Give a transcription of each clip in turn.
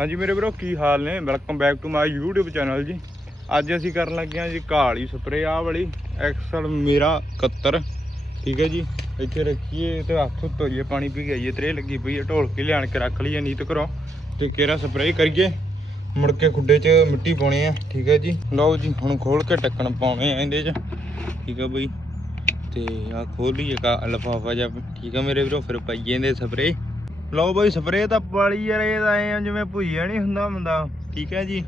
ਹਾਂਜੀ ਮੇਰੇ ਵੀਰੋ, ਕੀ ਹਾਲ ਨੇ? Welcome back to my YouTube channel ਜੀ। ਅੱਜ ਅਸੀਂ ਕਰਨ ਲੱਗੇ ਹਾਂ ਜੀ ਕਾਲੀ ਸਪਰੇ, ਆਹ ਵਾਲੀ ਐਕਸਲ ਮੇਰਾ 71 ਠੀਕ ਹੈ ਜੀ, ਇੱਥੇ ਰੱਖੀਏ ਤੇ ਹੱਥ ਧੋਈਏ ਪਾਣੀ ਪੀ ਕੇ ਆਈਏ ਤਰੇ ਲੱਗੀ ਪਈ ਹੈ, ਢੋਲ ਕੇ ਲਿਆਣ ਕੇ ਰੱਖ ਲਈਏ, ਨੀਤ ਕਰੋ ਤੇ ਕੇਰਾ ਸਪਰੇ ਕਰੀਏ। ਮੁੜ ਕੇ ਖੁੱਡੇ 'ਚ ਮਿੱਟੀ ਪਾਉਣੀ ਆ ਠੀਕ ਹੈ ਜੀ। ਲਓ ਜੀ, ਹੁਣ ਖੋਲ ਕੇ ਟੱਕਣ ਪਾਉਣੇ ਆ ਇਹਦੇ 'ਚ। ਠੀਕ ਹੈ ਬਈ, ਤੇ ਆ ਖੋਲ ਲਈਏ ਕਾ ਲਫਾਫਾ ਜਿਹਾ। ਠੀਕ ਹੈ ਮੇਰੇ ਵੀਰੋ, ਫਿਰ ਪਾਈਏ ਇਹਦੇ ਸਪਰੇ ਲਓ ਬਈ, ਸਪਰੇਅ ਤਾਂ ਪਾਲੀ ਯਾਰ, ਇਹ ਤਾਂ ਐ ਜਿਵੇਂ ਭੁਜੀਆ ਨਹੀਂ ਹੁੰਦਾ ਹੁੰਦਾ ਠੀਕ ਹੈ ਜੀ?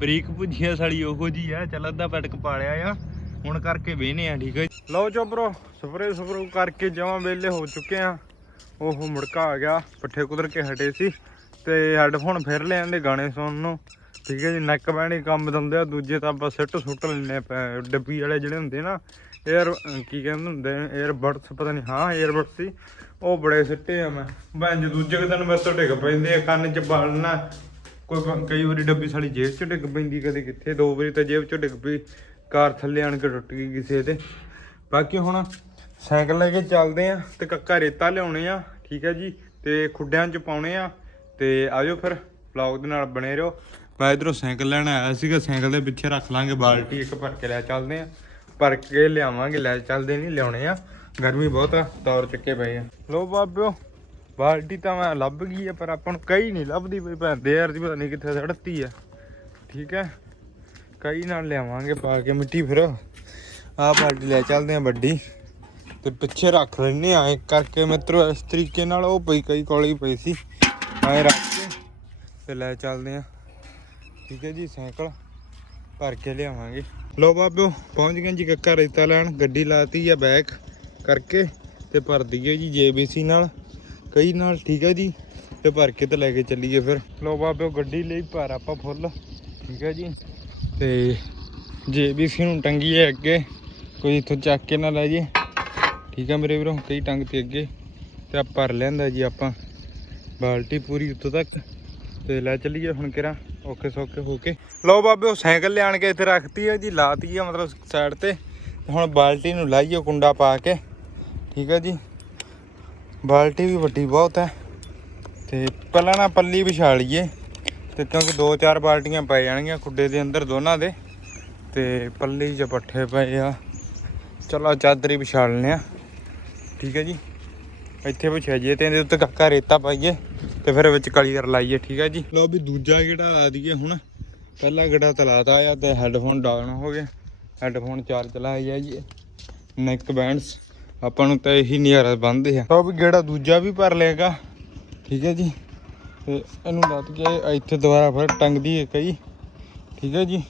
ਬਰੀਕ ਭੁਜੀਆ ਸਾਲੀ ਉਹੋ ਜੀ ਆ। ਚੱਲ ਅੱਧਾ ਪੈਟਕ ਪਾਲਿਆ ਆ। ਹੁਣ ਕਰਕੇ ਵੇਹਨੇ ਆ, ਠੀਕ ਹੈ ਜੀ। ਲਓ ਚੋਬਰੋ ਸਪਰੇ ਸਪਰੂ ਕਰਕੇ ਜਮਾ ਵੇਲੇ ਹੋ ਚੁੱਕੇ ਆ। ਉਹ ਮੁੜਕਾ ਆ ਗਿਆ, ਪੱਠੇ ਕੁਦਰ ਕੇ ਹਟੇ ਸੀ। ਤੇ ਹੈੱਡਫੋਨ ਫਿਰ ਲੈ ਆਂਦੇ ਗਾਣੇ ਸੁਣਨ ਨੂੰ। ਠੀਕ ਹੈ ਜੀ, ਨੱਕ ਬਹਿਣੀ ਕੰਮ ਦਿੰਦੇ ਆ, ਦੂਜੇ ਤਾਂ ਆਪਾਂ ਸਿੱਟ ਸੁੱਟ ਲੈਨੇ ਪਏ ਡੱਬੀ ਵਾਲੇ ਜਿਹੜੇ ਹੁੰਦੇ ਨਾ ਏਅਰ ਕੀ ਕਹਿੰਦੇ ਹੁੰਦੇ ਨੇ 에ਅਰਬਡਸ ਪਤਾ ਨਹੀਂ ਹਾਂ 에ਅਰਬਡਸ ਸੀ। ਉਹ ਬੜੇ ਸਿੱਟੇ ਆ ਮੈਂ। ਭੈਣ ਬੰਜ ਦੂਜੇ ਕੁ ਦਿਨ ਮੇਰੇ ਤੋਂ ਡਿੱਗ ਪੈਂਦੇ ਆ, ਕੰਨ 'ਚ ਬਾਲਣਾ। ਕੋਈ ਕਈ ਵਾਰੀ ਡੱਬੀ ਸਾਲੀ ਜੇਬ 'ਚ ਡਿੱਗ ਪੈਂਦੀ ਕਦੇ ਕਿੱਥੇ, ਦੋ ਵਾਰੀ ਤਾਂ ਜੇਬ 'ਚ ਡਿੱਗ ਪਈ। ਕਾਰ ਥੱਲੇ ਆਣ ਕੇ ਟੁੱਟ ਗਈ ਕਿਸੇ 'ਤੇ ਬਾਕੀ ਹੁਣ ਸਾਈਕਲ ਲੈ ਕੇ ਚੱਲਦੇ ਆ ਤੇ ਕੱਕਾ ਰੇਤਾ ਲਿਆਉਣੇ ਆ, ਠੀਕ ਹੈ ਜੀ, ਤੇ ਖੁੱਡਿਆਂ 'ਚ ਪਾਉਣੇ ਆ। ਤੇ ਆਜੋ ਫਿਰ ਵਲੌਗ ਦੇ ਨਾਲ ਬਣੇ ਰਹੋ। ਮੈਂ ਇਧਰੋਂ ਸਾਈਕਲ ਲੈਣ ਆਇਆ ਸੀਗਾ, ਸਾਈਕਲ ਦੇ ਪਿੱਛੇ ਰੱਖ ਲਾਂਗੇ, ਬਾਲਟੀ ਇੱਕ ਭਰ ਕੇ ਲੈ ਚੱਲਦੇ ਆ। ਭਰ ਕੇ ਲਿਆਵਾਂਗੇ, ਲੈ ਚੱਲਦੇ ਨਹੀਂ ਲਿਆਉਣੇ ਆ। ਗਰਮੀ ਬਹੁਤ ਆ, ਤੌਰ ਚੱਕੇ ਪਏ ਆ। ਲੋ ਬਾਬਿਓ, ਬਾਲਟੀ ਤਾਂ ਮੈਂ ਲੱਭ ਗਈ ਆ, ਪਰ ਆਪਾਂ ਨੂੰ ਕਈ ਨਹੀਂ ਲੱਭਦੀ ਪਈ ਭੈਣ, ਦੇ ਯਾਰ ਦੀ ਪਤਾ ਨਹੀਂ ਕਿੱਥੇ ਸੜਤੀ ਆ। ਠੀਕ ਹੈ ਕਈ ਨਾਲ ਲਿਆਵਾਂਗੇ ਪਾ ਕੇ ਮਿੱਟੀ ਫਿਰ। ਆਹ ਬਾਲਟੀ ਲੈ ਚੱਲਦੇ ਆ ਵੱਡੀ। ਤੇ ਪਿੱਛੇ ਰੱਖ ਲੈਨੇ ਆ ਐ ਕਰਕੇ ਮਿੱਤਰੋ, ਇਸ ਤਰੀਕੇ ਨਾਲ ਉਹ ਪਈ, ਕਈ ਕੋਲੀ ਪਈ ਸੀ। ਐ ਰੱਖ ਕੇ ਤੇ ਲੈ ਚੱਲਦੇ ਆ। ਠੀਕ ਹੈ ਜੀ, ਸਾਈਕਲ। ਭਰ ਕੇ ਲਿਆਵਾਂਗੇ। ਲੋ ਬਾਬਿਓ, ਪਹੁੰਚ ਗਏ ਜੀ ਕੱਕਾ ਰੇਤਾ ਲੈਣ। ਗੱਡੀ ਲਾਤੀ ਆ ਬੈਕ ਕਰਕੇ ਤੇ ਭਰ ਦਈਏ ਜੀ ਜੇਬੀਸੀ ਨਾਲ। ਕਈ ਨਾਲ ਠੀਕ ਹੈ ਜੀ, ਤੇ ਭਰ ਕੇ ਤੇ ਲੈ ਕੇ ਚੱਲੀਏ ਫਿਰ। ਲੋ ਬਾਬਿਓ, ਗੱਡੀ ਲਈ ਭਰ ਆਪਾਂ ਫੁੱਲ। ਠੀਕ ਹੈ ਜੀ। ਤੇ ਜੇਬੀਸੀ ਨੂੰ ਟੰਗੀਏ ਅੱਗੇ। ਕੋਈ ਇੱਥੋਂ ਚੱਕ ਕੇ ਨਾ ਲੈ ਜੇ। ਠੀਕ ਹੈ ਮੇਰੇ ਵੀਰੋ ਕਈ ਟੰਗ ਤੇ ਅੱਗੇ। ਤੇ ਆ ਭਰ ਲੈਂਦਾ ਜੀ ਆਪਾਂ। ਬਾਲਟੀ ਪੂਰੀ ਉੱਤੋਂ ਤੱਕ। ਤੇ ਲੈ ਚੱਲੀਏ ਹੁਣ ਕਿਰਾ ਓਕੇ ਸੋਕੇ ਹੋ ਕੇ। ਲਓ ਬਾਬੇ, ਉਹ ਸਾਈਕਲ ਲਿਆਣ ਕੇ ਇੱਥੇ ਰੱਖਤੀ ਹੈ ਜੀ, ਲਾਤੀ ਹੈ ਮਤਲਬ ਸਾਈਡ ਤੇ। ਹੁਣ ਬਾਲਟੀ ਨੂੰ ਲਾਈਏ ਕੁੰਡਾ ਪਾ ਕੇ। ਠੀਕ ਹੈ ਜੀ। ਬਾਲਟੀ ਵੀ ਵੱਡੀ ਬਹੁਤ ਹੈ ਤੇ ਪਹਿਲਾਂ ਨਾ ਪੱਲੀ ਵਿਛਾ ਲਈਏ ਤੇ ਕਿਉਂਕਿ ਦੋ ਚਾਰ ਬਾਲਟੀਆਂ ਪੈ ਜਾਣਗੀਆਂ ਖੁੱਡੇ ਦੇ ਅੰਦਰ ਦੋਨਾਂ ਦੇ। ਤੇ ਪੱਲੀ 'ਚ ਪੱਠੇ ਪਏ ਆ। ਚਲੋ ਚਾਦਰੀ ਵਿਛਾ ਲੈਨੇ ਆ। ਠੀਕ ਹੈ ਜੀ। ਇੱਥੇ ਵਿਛਾਈਏ ਜੀਏ ਤੇ ਇਹਦੇ ਉੱਤੇ ਕੱਕਾ ਰੇਤਾ ਪਾਈਏ। ਤੇ ਫਿਰ ਵਿੱਚ ਕਲੀਅਰ ਲਾਈਏ, ਠੀਕ ਹੈ ਜੀ? ਲਓ ਵੀ ਦੂਜਾ ਗੇੜਾ ਲਾ ਦਈਏ ਹੁਣ। ਪਹਿਲਾ ਗੇੜਾ ਤਾਂ ਲਾਤਾ ਆ ਤੇ ਹੈੱਡਫੋਨ ਡਾਊਨ ਹੋ ਗਿਆ ਹੈੱਡਫੋਨ ਚਾਰਜ ਲਾਇਆ ਜੀ। ਨੈਕ ਬੈਂਡਸ ਆਪਾਂ ਨੂੰ ਤਾਂ ਇਹੀ ਨਿਆਰਾ ਬੰਨਦੇ ਆ। ਲਓ ਵੀ ਗੇੜਾ ਦੂਜਾ ਵੀ ਭਰ ਲੇਗਾ ਠੀਕ ਹੈ ਜੀ। ਤੇ ਇਹਨੂੰ ਲੱਤ ਕੇ ਇੱਥੇ ਦੁਬਾਰਾ ਫਿਰ ਟੰਗਦੀ ਹੈ ਕਈ ਠੀਕ ਹੈ ਜੀ।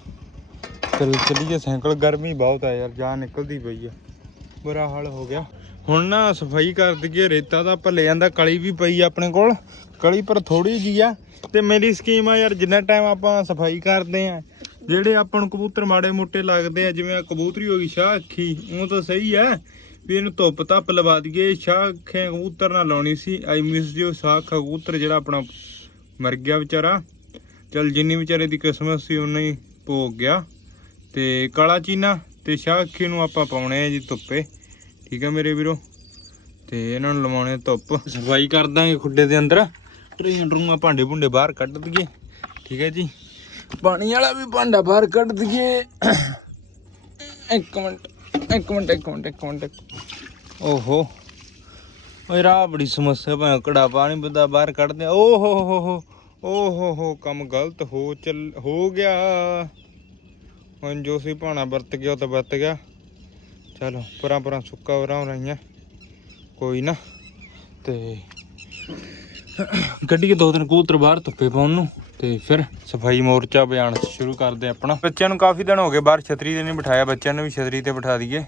ਚਲ ਚੱਲੀਏ ਸਾਈਕਲ, ਗਰਮੀ ਬਹੁਤ ਆ ਯਾਰ, ਜਾਨ ਨਿਕਲਦੀ ਪਈ ਆ। ਬੁਰਾ ਹਾਲ ਹੋ ਗਿਆ। ਹੁਣ ਨਾ ਸਫ਼ਾਈ ਕਰ ਦਈਏ, ਰੇਤਾ ਦਾ ਆਪਾਂ ਲੈ ਜਾਂਦਾ ਕਲੀ ਵੀ ਪਈ ਆਪਣੇ ਕੋਲ। ਕਲੀ ਪਰ ਥੋੜੀ ਜੀ ਆ। ਤੇ ਮੇਰੀ ਸਕੀਮ ਆ ਯਾਰ, ਜਿੰਨਾ ਟਾਈਮ ਆਪਾਂ ਸਫ਼ਾਈ ਕਰਦੇ ਆ, ਜਿਹੜੇ ਆਪਾਂ ਨੂੰ ਕਬੂਤਰ ਮਾੜੇ ਮੋਟੇ ਲੱਗਦੇ ਆ, ਜਿਵੇਂ ਕਬੂਤਰੀ ਹੋ ਗਈ, ਸ਼ਾਹ ਅੱਖੀ, ਉਹ ਤਾਂ ਸਹੀ ਆ। ਵੀ ਇਹਨੂੰ ਧੁੱਪ ਧੱਪ ਲਵਾ ਦਈਏ, ਸ਼ਾਹ ਅੱਖੇ ਕਬੂਤਰ ਨਾਲ ਲਾਉਣੀ ਸੀ। ਆਈ ਮਿਸ ਜੋ ਸ਼ਾਹ ਕਬੂਤਰ ਜਿਹੜਾ ਆਪਣਾ ਮਰ ਗਿਆ ਵਿਚਾਰਾ। ਚਲ ਜਿੰਨੀ ਵਿਚਾਰੇ ਦੀ ਕਿਸਮਤ ਸੀ ਉਨਾ ਹੀ ਭੋਗ ਗਿਆ। ਤੇ ਕਾਲਾ ਚੀਨਾ ਤੇ ਸ਼ਾਹ ਅੱਖੀ ਨੂੰ ਆਪਾਂ ਪਾਉਣੇ ਆ ਜੀ ਧੁੱਪੇ। ਠੀਕ ਹੈ ਮੇਰੇ ਵੀਰੋ? ਤੇ ਇਹਨਾਂ ਨੂੰ ਲਵਾਉਣੇ ਧੁੱਪ। ਸਫ਼ਾਈ ਕਰ ਦਾਂਗੇ ਖੁੱਡੇ ਦੇ ਅੰਦਰ। ਟਰੀਆਂ ਟਰੂਆਂ ਭਾਂਡੇ ਭੁੰਡੇ ਬਾਹਰ ਕੱਢ ਦਈਏ। ਠੀਕ ਹੈ ਜੀ? ਪਾਣੀ ਵਾਲਾ ਵੀ ਭਾਂਡਾ ਬਾਹਰ ਕੱਢ ਦਈਏ। ਇੱਕ ਮਿੰਟ ਇੱਕ ਮਿੰਟ ਇੱਕ ਮਿੰਟ ਇੱਕ ਮਿੰਟ। ਓਹੋ। ਓਏ ਰਾਹ ਬੜੀ ਸਮੱਸਿਆ ਭਾਂ ਕੜਾ ਪਾਣੀ ਬੰਦਾ ਬਾਹਰ ਕੱਢਦੇ ਓਹੋ ਹੋ ਹੋ ਓਹੋ ਹੋ ਕੰਮ ਗਲਤ ਹੋ ਚੱਲ, ਹੋ ਗਿਆ। ਹੁਣ ਜੋ ਸੀ ਭਾਣਾ ਵਰਤ ਗਿਆ, ਉਹ ਤਾਂ ਵਰਤ ਗਿਆ। ਚਲੋ ਪਰਾਂ ਪਰਾਂ ਸੁੱਕਾ ਵਰਾਂ ਰਹੀਆਂ। ਕੋਈ ਨਾ ਤੇ ਗੱਡੀ ਦੋ ਦਿਨ ਕਬੂਤਰ ਬਾਹਰ ਧੁੱਪੇ ਪਾਉਣ ਨੂੰ ਤੇ ਫਿਰ ਸਫ਼ਾਈ ਮੋਰਚਾ ਅਭਿਆਨ ਸ਼ੁਰੂ ਕਰਦੇ ਆਪਣਾ। ਬੱਚਿਆਂ ਨੂੰ ਕਾਫੀ ਦਿਨ ਹੋ ਗਏ ਬਾਹਰ ਛਤਰੀ ਤੇ ਨਹੀਂ ਬਿਠਾਇਆ ਬੱਚਿਆਂ ਨੂੰ ਵੀ ਛਤਰੀ ਤੇ ਬਿਠਾ ਦਈਏ।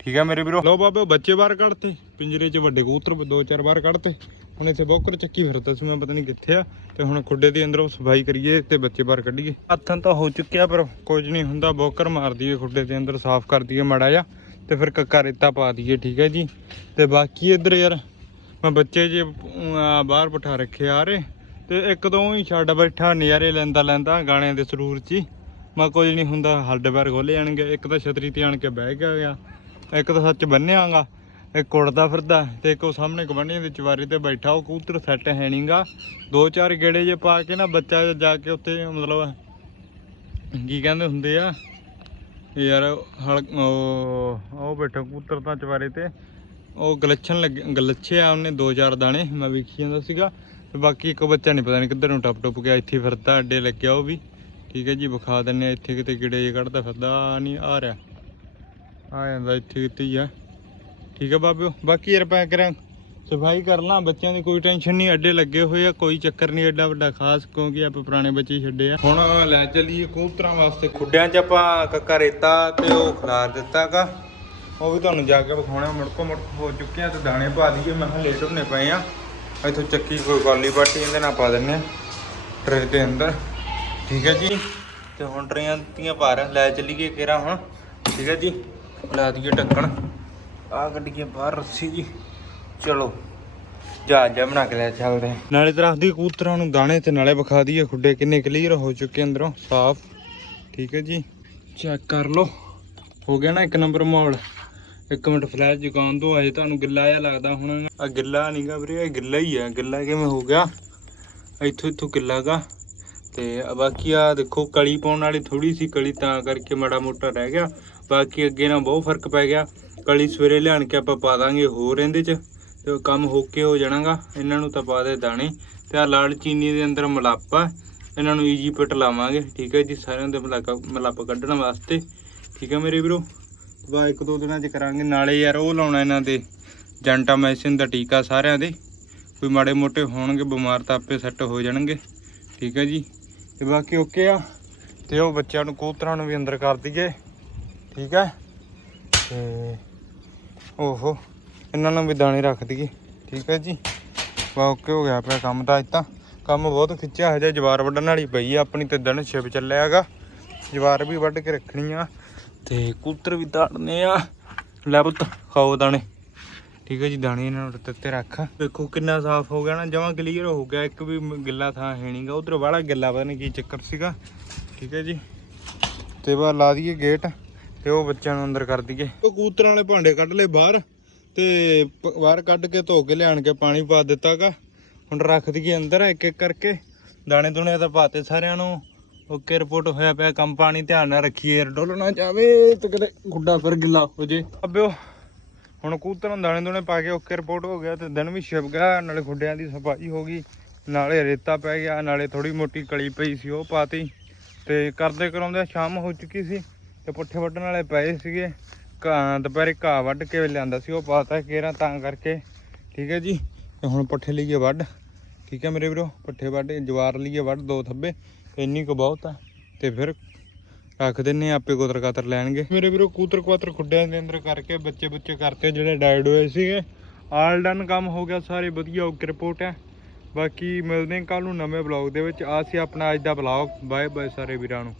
ਠੀਕ ਹੈ ਮੇਰੇ ਵੀਰੋ? ਲੋ ਬਾਬੇ ਬੱਚੇ ਬਾਹਰ ਕੱਢਤੇ ਪਿੰਜਰੇ 'ਚ ਵੱਡੇ ਕਬੂਤਰ ਦੋ ਚਾਰ ਬਾਹਰ ਕੱਢਤੇ। ਹੁਣ ਇੱਥੇ ਬੋਕਰ ਚੱਕੀ ਫਿਰਦਾ ਸੀ ਮੈਂ ਪਤਾ ਨਹੀਂ ਕਿੱਥੇ ਆ। ਤੇ ਹੁਣ ਖੁੱਡੇ ਦੇ ਅੰਦਰੋਂ ਸਫ਼ਾਈ ਕਰੀਏ ਤੇ ਬੱਚੇ ਬਾਹਰ ਕੱਢੀਏ। ਹੱਥਾਂ ਤਾਂ ਹੋ ਚੁੱਕਿਆ ਪਰ ਕੁਝ ਨਹੀਂ ਹੁੰਦਾ ਬੋਕਰ ਮਾਰ ਦਈਏ ਖੁੱਡੇ ਦੇ ਅੰਦਰ ਸਾਫ਼ ਕਰ ਦਈਏ ਮਾੜਾ ਜਿਹਾ। ਤੇ ਫਿਰ ਕੱਕਾ ਰੇਤਾ ਪਾ ਦਈਏ, ਠੀਕ ਹੈ ਜੀ। ਤੇ ਬਾਕੀ ਇੱਧਰ ਯਾਰ, ਮੈਂ ਬੱਚੇ ਜੇ ਬਾਹਰ ਬਿਠਾ ਰੱਖੇ ਆ ਰੇ ਤੇ ਇੱਕ ਦੋ ਹੀ ਛੱਡ ਬੈਠਾ, ਨਜ਼ਾਰੇ ਲੈਂਦਾ ਲੈਂਦਾ ਗਾਣਿਆਂ ਦੇ ਸਰੂਰ 'ਚ ਹੀ। ਮੈਂ ਕੁਝ ਨਹੀਂ ਹੁੰਦਾ, ਹੱਡ ਪੈਰ ਖੋਲੇ ਜਾਣਗੇ ਇੱਕ ਤਾਂ ਛਤਰੀ ਤੇ ਆਣ ਕੇ ਬਹਿ ਗਿਆ ਗਿਆ ਇੱਕ ਤਾਂ ਸੱਚ ਬੰਨਿਆਗਾ, ਇੱਕ ਉੜਦਾ ਫਿਰਦਾ, ਤੇ ਇੱਕ ਉਹ ਸਾਹਮਣੇ ਗਵੰਡੀਆਂ ਦੇ ਚਵਾਰੇ ਤੇ ਬੈਠਾ, ਉਹ ਕਬੂਤਰ ਸੈੱਟ ਹੈ ਨਹੀਂਗਾ ਦੋ ਚਾਰ ਗੇੜੇ ਜੇ ਪਾ ਕੇ ਨਾ, ਬੱਚਾ ਜਾ ਕੇ ਉੱਥੇ ਮਤਲਬ, ਕੀ ਕਹਿੰਦੇ ਹੁੰਦੇ ਆ ਯਾਰ, ਹਲ ਉਹ ਉਹ ਬੈਠਾ ਕੂਤਰ ਤਾਂ ਚਵਾਰੇ ਤੇ। ਉਹ ਗਲੱਛਣ ਲੱਗੇ, ਗਲੱਛੇ ਆ ਉਹਨੇ, ਦੋ ਚਾਰ ਦਾਣੇ, ਮੈਂ ਵੇਖੀ ਜਾਂਦਾ ਸੀਗਾ। ਤੇ ਬਾਕੀ ਇੱਕ ਬੱਚਾ ਨਹੀਂ ਪਤਾ ਨਹੀਂ ਕਿੱਧਰ ਨੂੰ ਟੱਪ ਟੁੱਪ ਗਿਆ, ਇੱਥੇ ਫਿਰਦਾ, ਅੱਡੇ ਲੱਗਿਆ ਉਹ ਵੀ। ਠੀਕ ਹੈ ਜੀ, ਵਿਖਾ ਦਿੰਨੇ ਆ ਇੱਥੇ ਕਿਤੇ ਗਿੜੇ ਜੇ ਕੱਢਦਾ ਫਿਰਦਾ ਆਹ ਨਹੀਂ ਆ ਰਿਹਾ। ਆ ਜਾਂਦਾ, ਇੱਥੇ ਕਿਤੇ ਹੀ ਆ। ਠੀਕ ਹੈ ਬਾਬਿਓ, ਬਾਕੀ ਯਾਰ ਪੈ ਕਰਾਂ ਸਫ਼ਾਈ ਕਰ ਲਾਂ, ਬੱਚਿਆਂ ਦੀ ਕੋਈ ਟੈਨਸ਼ਨ ਨਹੀਂ, ਅੱਡੇ ਲੱਗੇ ਹੋਏ ਆ, ਕੋਈ ਚੱਕਰ ਨਹੀਂ, ਐਡਾ ਵੱਡਾ ਖਾਸ ਕਿਉਂਕਿ ਆਪਾਂ ਪੁਰਾਣੇ ਬੱਚੇ ਹੀ ਛੱਡੇ ਆ। ਹੁਣ ਲੈ ਚੱਲੀਏ ਕਬੂਤਰਾਂ ਵਾਸਤੇ। ਖੁੱਡਿਆਂ 'ਚ ਆਪਾਂ ਕੱਕਾ ਰੇਤਾ ਤੇ ਉਹ ਖਿਲਾਰ ਦਿੱਤਾਗਾ। ਉਹ ਵੀ ਤੁਹਾਨੂੰ ਜਾ ਕੇ ਵਿਖਾਉਣਾ ਮੁੜਕੋ ਮੁੜਕ ਹੋ ਚੁੱਕੇ ਆ ਤੇ ਦਾਣੇ ਪਾ ਦਈਏ। ਮੈਂ ਕਿਹਾ ਲੇਟ ਹੋਣੇ ਪਏ ਆ। ਇੱਥੋਂ ਚੱਕੀ ਕੋਈ ਗਾਲੀ ਬਾਟੀ ਇਹਦੇ ਨਾਲ ਪਾ ਦਿੰਨੇ ਆ। ਟਰੇ ਦੇ ਅੰਦਰ। ਠੀਕ ਹੈ ਜੀ। ਤੇ ਹੁਣ ਟਰੇਆਂ ਦੀਆਂ ਭਾਰ ਲੈ ਚੱਲੀਏ ਕਿਹੜਾ ਹੁਣ। ਠੀਕ ਹੈ ਜੀ। ਲਾ ਦਈਏ ਟੱਕਣ ਆ ਗੱਡੀਆਂ ਬਾਹਰ ਰੱਸੀ ਜੀ। ਚਲੋ ਜਾ ਜਾ ਬਣਾ ਕੇ ਲੈ ਚੱਲਦੇ ਹਾਂ। ਨਾਲੇ ਤਰ੍ਹਾਂ ਦੀ ਕਬੂਤਰਾਂ ਨੂੰ ਦਾਣੇ ਤੇ ਨਾਲੇ ਵਿਖਾ ਦਈਏ, ਖੁੱਡੇ ਕਿੰਨੇ ਕਲੀਅਰ ਹੋ ਚੁੱਕੇ ਅੰਦਰੋਂ, ਸਾਫ਼। ਠੀਕ ਹੈ ਜੀ। ਚੈੱਕ ਕਰ ਲਓ। ਹੋ ਗਿਆ ਨਾ ਇੱਕ ਨੰਬਰ ਮਾਹੌਲ। ਇੱਕ ਮਿੰਟ ਫਲੈਸ਼ ਜਗਾਉਣ ਤੋਂ ਅਜੇ ਤੁਹਾਨੂੰ ਗਿੱਲਾ ਜਿਹਾ ਲੱਗਦਾ ਹੁਣ। ਆ ਗਿੱਲਾ ਨਹੀਂਗਾ ਵੀਰੇ, ਇਹ ਗਿੱਲਾ ਹੀ ਆ। ਗਿੱਲਾ ਕਿਵੇਂ ਹੋ ਗਿਆ? ਇੱਥੋਂ ਇੱਥੋਂ ਗਿੱਲਾ ਗਾ। ਤੇ ਆ ਬਾਕੀ ਆ ਦੇਖੋ, ਕਲੀ ਪਾਉਣ ਵਾਲੀ ਥੋੜੀ ਸੀ ਕਲੀ, ਤਾਂ ਕਰਕੇ ਮਾੜਾ ਮੋਟਾ ਰਹਿ ਗਿਆ। ਬਾਕੀ ਅੱਗੇ ਨਾਲ ਬਹੁਤ ਫ਼ਰਕ ਪੈ ਗਿਆ। ਕਲੀ ਸਵੇਰੇ ਲਿਆਣ ਕੇ ਆਪਾਂ ਪਾ ਦਾਂਗੇ, ਹੋਰ ਇਹਦੇ ਚ। ਤੇ ਕੰਮ ਹੋ ਕੇ ਹੋ ਜਾਣਾਗਾ। ਇਹਨਾਂ ਨੂੰ ਤਾਂ ਪਾ ਦੇ ਦਾਣੇ। ਤੇ ਆ ਲਾਲ ਚੀਨੀ ਦੇ ਅੰਦਰ ਮਲਾਪਾ ਇਹਨਾਂ ਨੂੰ ਈਜੀ ਪਟ ਲਾਵਾਂਗੇ। ਠੀਕ ਹੈ ਜੀ, ਸਾਰਿਆਂ ਦੇ ਮਲਾਕਾ ਮਲਾਪ ਕੱਢਣ ਵਾਸਤੇ। ਠੀਕ ਹੈ ਮੇਰੇ ਵੀਰੋ? ਬਾ ਇੱਕ ਦੋ ਦਿਨਾਂ ਚ ਕਰਾਂਗੇ। ਨਾਲੇ ਯਾਰ ਉਹ ਲਾਉਣਾ ਇਹਨਾਂ ਦੇ ਜੰਟਾ ਮੈਸਿਨ ਦਾ ਟੀਕਾ ਸਾਰਿਆਂ ਦੇ। ਕੋਈ ਮਾੜੇ ਮੋਟੇ ਹੋਣਗੇ, ਬਿਮਾਰ ਤਾਂ ਆਪੇ ਸੈੱਟ ਹੋ ਜਾਣਗੇ। ਠੀਕ ਹੈ ਜੀ। ਤੇ ਬਾਕੀ ਓਕੇ ਆ। ਤੇ ਉਹ ਬੱਚਿਆਂ ਨੂੰ ਕਬੂਤਰਾਂ ਨੂੰ ਵੀ ਅੰਦਰ ਕਰ ਦਈਏ। ਠੀਕ ਹੈ। ਤੇ ਓਹੋ। ਇਹਨਾਂ ਨੂੰ ਵੀ ਦਾਣੇ ਰੱਖ ਦਈਏ। ਠੀਕ ਹੈ ਜੀ? ਬਾ ਓਕੇ ਹੋ ਗਿਆ ਪਿਆ ਕੰਮ ਤਾਂ ਅੱਜ ਤਾਂ। ਕੰਮ ਬਹੁਤ ਖਿੱਚਿਆ, ਹਜੇ ਜਵਾਰ ਵੱਢਣ ਵਾਲੀ ਪਈ ਆ, ਆਪਣੀ ਤੇ ਦਿਨ ਛਿਪ ਚੱਲਿਆ ਹੈਗਾ। ਜਵਾਰ ਵੀ ਵੱਢ ਕੇ ਰੱਖਣੀ ਆ। ਤੇ ਕੂਤਰ ਵੀ ਦਾੜਨੇ ਆ। ਲੈ ਪੁੱਤ, ਖਾਓ ਦਾਣੇ। ਠੀਕ ਹੈ ਜੀ, ਦਾਣੇ ਇਹਨਾਂ ਨੂੰ ਦਿੱਤੇ ਰੱਖ। ਵੇਖੋ ਕਿੰਨਾ ਸਾਫ਼ ਹੋ ਗਿਆ ਨਾ, ਜਮਾਂ ਕਲੀਅਰ ਹੋ ਗਿਆ। ਇੱਕ ਵੀ ਗਿੱਲਾ ਥਾਂ ਹੈ ਨਹੀਂਗਾ ਉਧਰ ਵਾਲਾ ਗਿੱਲਾ ਪਤਾ ਨਹੀਂ ਕੀ ਚੱਕਰ ਸੀਗਾ। ਠੀਕ ਹੈ ਜੀ? ਤੇ ਬਾ ਲਾ ਦਈਏ ਗੇਟ ਤੇ ਉਹ ਬੱਚਿਆਂ ਨੂੰ ਅੰਦਰ ਕਰ ਦਈਏ। ਉਹ ਕਬੂਤਰਾਂ ਵਾਲੇ ਭਾਂਡੇ ਕੱਢ ਲਏ ਬਾਹਰ। ਤੇ ਬਾਹਰ ਕੱਢ ਕੇ ਧੋ ਕੇ ਲਿਆਣ ਕੇ ਪਾਣੀ ਪਾ ਦਿੱਤਾਗਾ। ਹੁਣ ਰੱਖ ਦਈਏ ਅੰਦਰ ਇੱਕ ਇੱਕ ਕਰਕੇ। ਦਾਣੇ ਦੁਣੇ ਤਾਂ ਪਾਤੇ ਸਾਰਿਆਂ ਨੂੰ। ਓਕੇ, ਰਿਪੋਰਟ ਹੋਇਆ ਪਿਆ, ਕੰਮ ਪਾਣੀ ਧਿਆਨ ਨਾਲ ਰੱਖੀਏ। ਯਾਰ ਨਾ ਜਾਵੇ ਤੇ ਕਿਤੇ ਗੁੱਡਾ ਫਿਰ ਗਿੱਲਾ ਹੋ ਜੇ। ਅੱਬਿਓ ਹੁਣ ਕਬੂਤਰਾਂ ਨੂੰ ਦਾਣੇ ਦੁਣੇ ਪਾ ਕੇ ਓਕੇ, ਰਿਪੋਰਟ ਹੋ ਗਿਆ ਤੇ ਦਿਨ ਵੀ ਛਿਪ ਗਿਆ, ਨਾਲੇ ਗੁੱਡਿਆਂ ਦੀ ਸਫ਼ਾਈ ਹੋ ਗਈ। ਨਾਲੇ ਰੇਤਾ ਪੈ ਗਿਆ, ਨਾਲੇ ਥੋੜੀ ਮੋਟੀ ਕਲੀ ਪਈ ਸੀ ਉਹ ਪਾਤੀ। ਤੇ ਕਰਦੇ ਕਰਾਉਂਦੇ ਸ਼ਾਮ ਹੋ ਚੁੱਕੀ ਸੀ ਤੇ ਪੁੱਠੇ ਵੱਢਣ ਵਾਲੇ ਪਏ ਸੀਗੇ। ਘਾਹ ਦੁਪਹਿਰੇ ਘਾਹ ਵੱਢ ਕੇ ਲਿਆਂਦਾ ਸੀ ਉਹ ਪਾਤਾ ਕੇਰਾ ਤਾਂ ਕਰਕੇ। ਠੀਕ ਹੈ ਜੀ ਤੇ ਹੁਣ ਪੱਠੇ ਲਈਏ ਵੱਢ। ਠੀਕ ਹੈ ਮੇਰੇ ਵੀਰੋ ਪੱਠੇ ਵੱਢ ਜਵਾਰ ਲਈਏ ਵੱਢ ਦੋ ਥੱਬੇ ਇੰਨੀ ਕੁ ਬਹੁਤ ਆ। ਤੇ ਫਿਰ ਰੱਖ ਦਿੰਨੇ ਆ, ਆਪੇ ਕੋਤਰ ਕਾਤਰ ਲੈਣਗੇ। ਮੇਰੇ ਵੀਰੋ ਕੂਤਰ ਕੁਆਤਰ ਖੁੱਡਿਆਂ ਦੇ ਅੰਦਰ ਕਰਕੇ ਬੱਚੇ ਬੱਚੇ ਕਰਤੇ ਜਿਹੜੇ ਡਾਇਡ ਹੋਏ ਸੀਗੇ। ਆਲ ਡਨ ਕੰਮ ਹੋ ਗਿਆ ਸਾਰੇ ਵਧੀਆ ਓਕੇ ਰਿਪੋਰਟ ਹੈ। ਬਾਕੀ ਮਿਲਦੇ ਹਾਂ ਕੱਲ ਨੂੰ ਨਵੇਂ ਬਲੌਗ ਦੇ ਵਿੱਚ। ਆ ਸੀ ਆਪਣਾ ਅੱਜ ਦਾ ਬਲੌਗ ਬਾਏ ਬਾਏ ਸਾਰੇ ਵੀਰਾਂ ਨੂੰ।